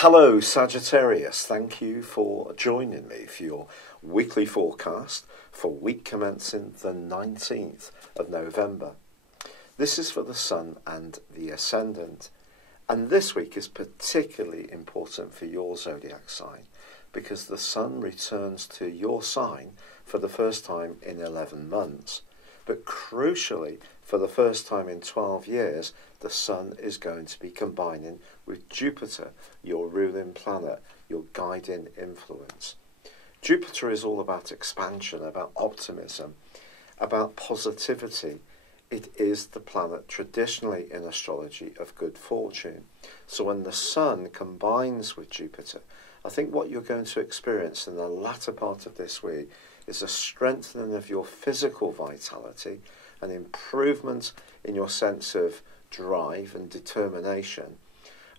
Hello Sagittarius, thank you for joining me for your weekly forecast for week commencing the 19th of November. This is for the Sun and the Ascendant, and this week is particularly important for your Zodiac sign because the Sun returns to your sign for the first time in 11 months. But crucially, for the first time in 12 years, the Sun is going to be combining with Jupiter, your ruling planet, your guiding influence. Jupiter is all about expansion, about optimism, about positivity. It is the planet traditionally in astrology of good fortune. So when the Sun combines with Jupiter, I think what you're going to experience in the latter part of this week is a strengthening of your physical vitality, an improvement in your sense of drive and determination.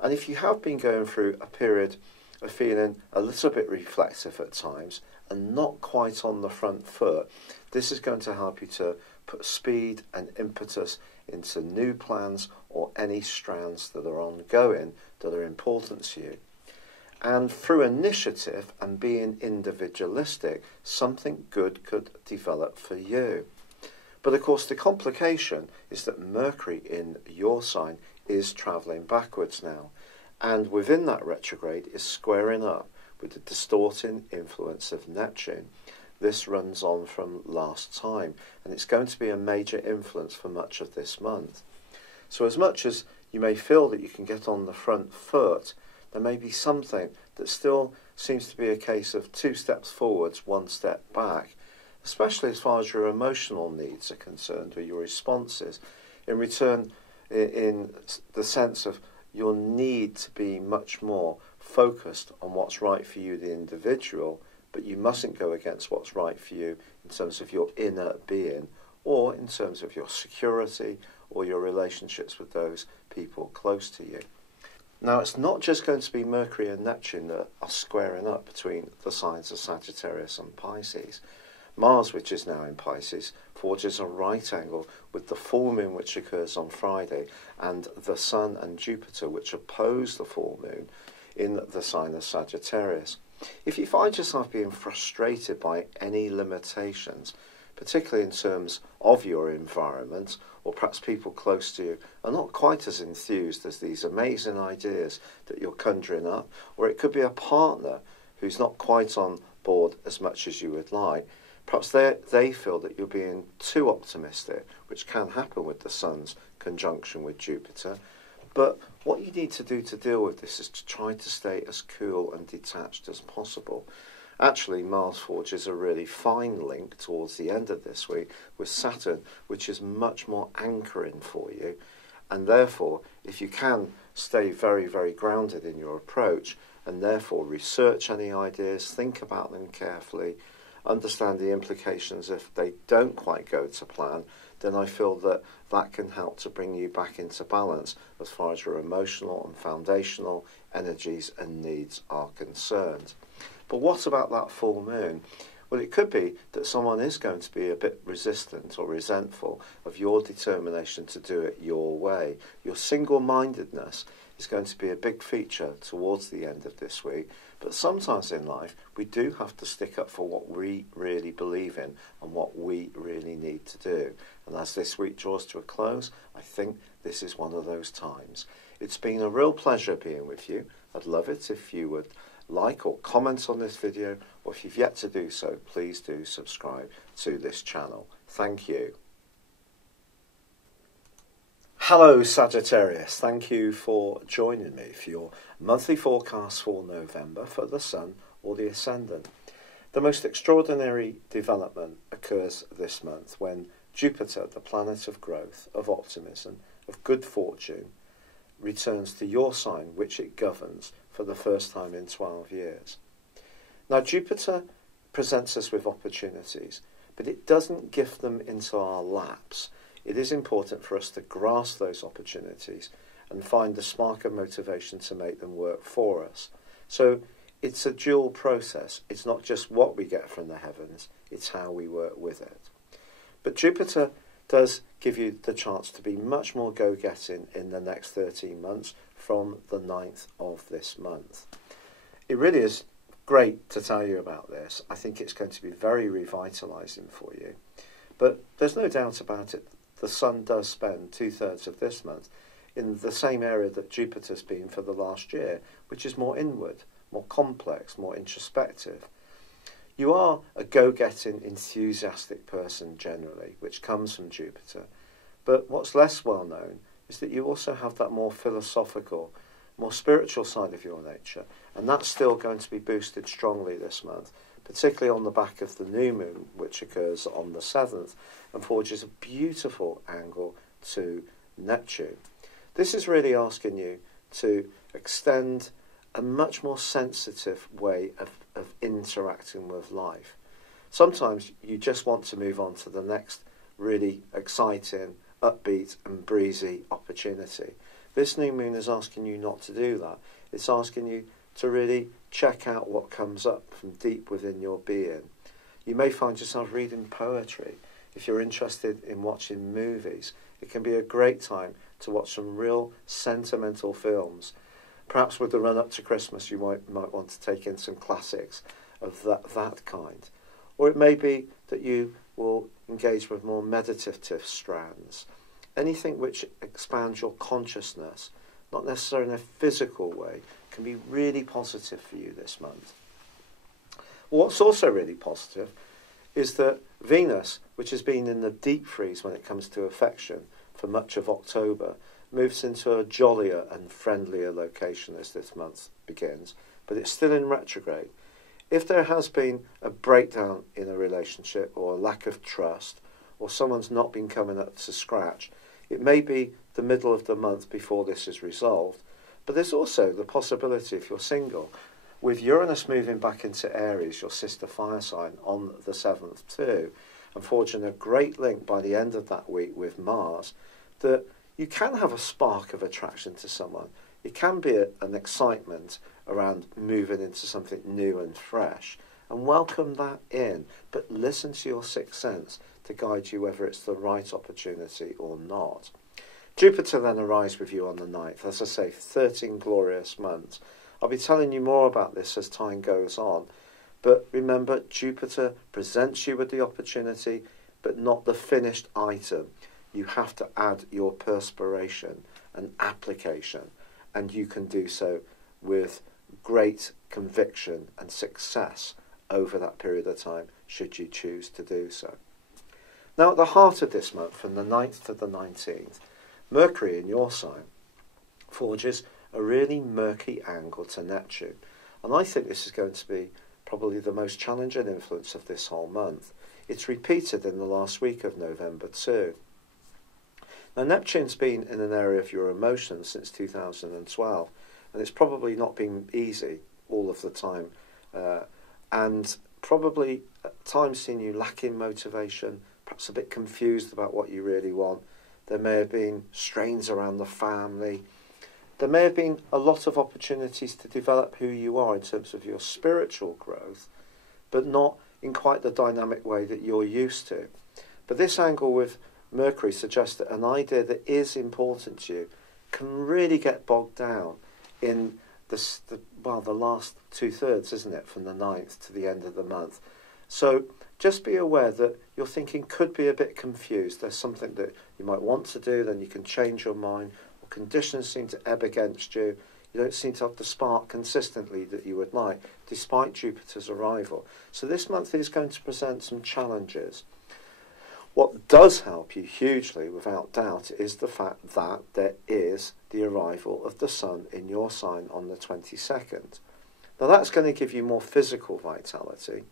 And if you have been going through a period of feeling a little bit reflective at times and not quite on the front foot, this is going to help you to put speed and impetus into new plans or any strands that are ongoing that are important to you. And through initiative and being individualistic, something good could develop for you. But of course the complication is that Mercury in your sign is travelling backwards now, and within that retrograde is squaring up with the distorting influence of Neptune. This runs on from last time, and it's going to be a major influence for much of this month. So as much as you may feel that you can get on the front foot, there may be something that still seems to be a case of 2 steps forwards, 1 step back, especially as far as your emotional needs are concerned or your responses. In return, in the sense of your need to be much more focused on what's right for you, the individual, but you mustn't go against what's right for you in terms of your inner being or in terms of your security or your relationships with those people close to you. Now, it's not just going to be Mercury and Neptune that are squaring up between the signs of Sagittarius and Pisces. Mars, which is now in Pisces, forges a right angle with the full moon which occurs on Friday and the Sun and Jupiter which oppose the full moon in the sign of Sagittarius. If you find yourself being frustrated by any limitations, particularly in terms of your environment, or perhaps people close to you are not quite as enthused as these amazing ideas that you're conjuring up, or it could be a partner who's not quite on board as much as you would like. Perhaps they feel that you're being too optimistic, which can happen with the Sun's conjunction with Jupiter. But what you need to do to deal with this is to try to stay as cool and detached as possible. Actually, Mars forges a really fine link towards the end of this week with Saturn, which is much more anchoring for you. And therefore, if you can stay very, very grounded in your approach and therefore research any ideas, think about them carefully, understand the implications if they don't quite go to plan, then I feel that that can help to bring you back into balance as far as your emotional and foundational energies and needs are concerned. But what about that full moon? Well, it could be that someone is going to be a bit resistant or resentful of your determination to do it your way. Your single-mindedness is going to be a big feature towards the end of this week. But sometimes in life, we do have to stick up for what we really believe in and what we really need to do. And as this week draws to a close, I think this is one of those times. It's been a real pleasure being with you. I'd love it if you would like or comment on this video, or if you've yet to do so, please do subscribe to this channel. Thank you. Hello Sagittarius, thank you for joining me for your monthly forecast for November for the Sun or the Ascendant. The most extraordinary development occurs this month when Jupiter, the planet of growth, of optimism, of good fortune, returns to your sign which it governs for the first time in 12 years. Now Jupiter presents us with opportunities, but it doesn't gift them into our laps. It is important for us to grasp those opportunities and find the spark of motivation to make them work for us. So it's a dual process. It's not just what we get from the heavens, it's how we work with it. But Jupiter does give you the chance to be much more go-getting in the next 13 months from the 9th of this month. It really is great to tell you about this. I think it's going to be very revitalising for you. But there's no doubt about it, the Sun does spend 2/3 of this month in the same area that Jupiter's been for the last year, which is more inward, more complex, more introspective. You are a go-getting, enthusiastic person generally, which comes from Jupiter. But what's less well known is that you also have that more philosophical, more spiritual side of your nature, and that's still going to be boosted strongly this month, particularly on the back of the new moon, which occurs on the 7th and forges a beautiful angle to Neptune. This is really asking you to extend a much more sensitive way of interacting with life. Sometimes you just want to move on to the next really exciting, upbeat and breezy opportunity. This new moon is asking you not to do that. It's asking you to really check out what comes up from deep within your being. You may find yourself reading poetry. If you're interested in watching movies, it can be a great time to watch some real sentimental films. Perhaps with the run-up to Christmas, you might want to take in some classics of that kind. Or it may be that you will engage with more meditative strands. Anything which expands your consciousness, not necessarily in a physical way, can be really positive for you this month. What's also really positive is that Venus, which has been in the deep freeze when it comes to affection for much of October, moves into a jollier and friendlier location as this month begins, but it's still in retrograde. If there has been a breakdown in a relationship or a lack of trust, or someone's not been coming up to scratch, it may be the middle of the month before this is resolved. But there's also the possibility, if you're single, with Uranus moving back into Aries, your sister fire sign, on the 7th too, and forging a great link by the end of that week with Mars, that you can have a spark of attraction to someone. It can be an excitement around moving into something new and fresh, and welcome that in, but listen to your sixth sense to guide you whether it's the right opportunity or not. Jupiter then arrives with you on the 9th, as I say, 13 glorious months. I'll be telling you more about this as time goes on, but remember, Jupiter presents you with the opportunity, but not the finished item. You have to add your perspiration and application, and you can do so with great conviction and success over that period of time, should you choose to do so. Now, at the heart of this month, from the 9th to the 19th, Mercury in your sign forges a really murky angle to Neptune, and I think this is going to be probably the most challenging influence of this whole month. It's repeated in the last week of November too. Now, Neptune's been in an area of your emotions since 2012, and it's probably not been easy all of the time, and probably at times seen you lacking motivation, perhaps a bit confused about what you really want. There may have been strains around the family. There may have been a lot of opportunities to develop who you are in terms of your spiritual growth, but not in quite the dynamic way that you're used to. But this angle with Mercury suggests that an idea that is important to you can really get bogged down in the last 2/3, isn't it, from the 9th to the end of the month. So just be aware that your thinking could be a bit confused. There's something that you might want to do, then you can change your mind, or conditions seem to ebb against you. You don't seem to have the spark consistently that you would like, despite Jupiter's arrival. So this month is going to present some challenges. What does help you hugely, without doubt, is the fact that there is the arrival of the Sun in your sign on the 22nd. Now that's going to give you more physical vitality,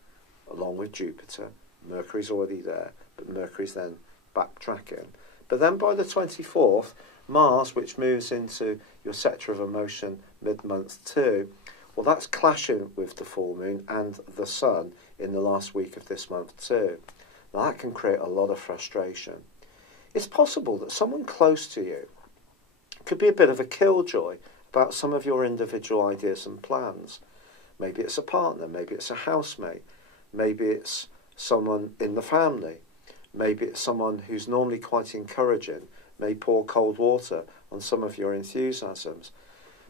along with Jupiter. Mercury's already there, but Mercury's then backtracking. But then by the 24th, Mars, which moves into your sector of emotion mid-month too, well, that's clashing with the full moon and the Sun in the last week of this month too. Now, that can create a lot of frustration. It's possible that someone close to you could be a bit of a killjoy about some of your individual ideas and plans. Maybe it's a partner, maybe it's a housemate, maybe it's someone in the family. maybe it's someone who's normally quite encouraging may pour cold water on some of your enthusiasms.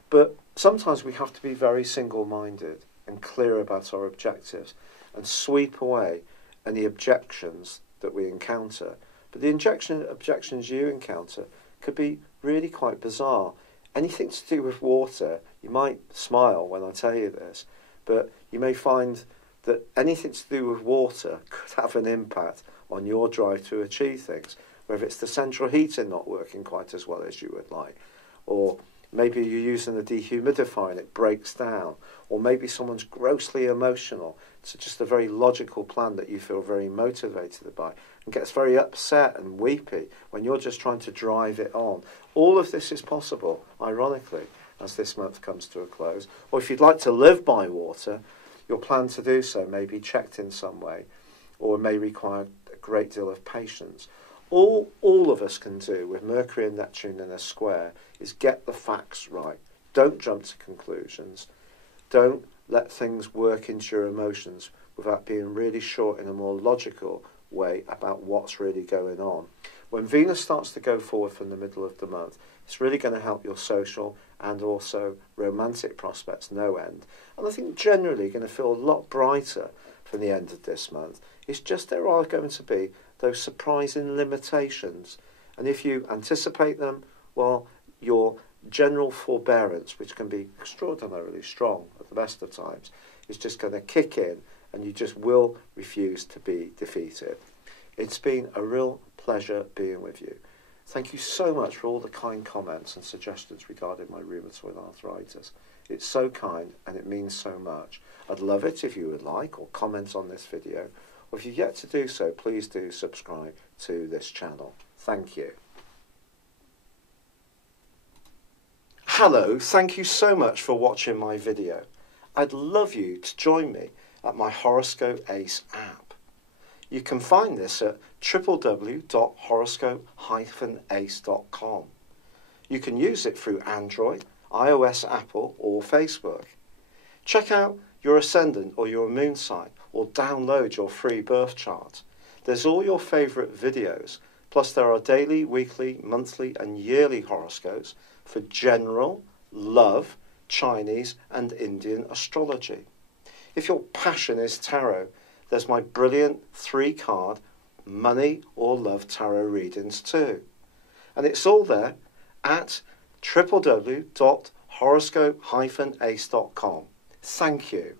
But sometimes we have to be very single-minded and clear about our objectives and sweep away any objections that we encounter. But the objections you encounter could be really quite bizarre. Anything to do with water, you might smile when I tell you this, but you may find that anything to do with water could have an impact on your drive to achieve things, whether it's the central heating not working quite as well as you would like, or maybe you're using a dehumidifier and it breaks down, or maybe someone's grossly emotional to just a very logical plan that you feel very motivated by and gets very upset and weepy when you're just trying to drive it on. All of this is possible, ironically, as this month comes to a close. Or if you'd like to live by water, your plan to do so may be checked in some way or may require a great deal of patience. All of us can do with Mercury and Neptune in a square is get the facts right. Don't jump to conclusions. Don't let things work into your emotions without being really sure in a more logical way about what's really going on. When Venus starts to go forward from the middle of the month, it's really going to help your social and also romantic prospects no end. And I think generally you're going to feel a lot brighter from the end of this month. It's just there are going to be those surprising limitations. And if you anticipate them, well, your general forbearance, which can be extraordinarily strong at the best of times, is just going to kick in and you just will refuse to be defeated. It's been a real pleasure being with you. Thank you so much for all the kind comments and suggestions regarding my rheumatoid arthritis. It's so kind and it means so much. I'd love it if you would like or comment on this video. Or if you've yet to do so, please do subscribe to this channel. Thank you. Hello, thank you so much for watching my video. I'd love you to join me at my Horoscope Ace app. You can find this at www.horoscope-ace.com. You can use it through Android, iOS, Apple or Facebook. Check out your ascendant or your moon sign or download your free birth chart. There's all your favourite videos, plus there are daily, weekly, monthly and yearly horoscopes for general, love, Chinese and Indian astrology. If your passion is tarot, there's my brilliant 3-card money or love tarot readings too. And it's all there at www.horoscope-ace.com. Thank you.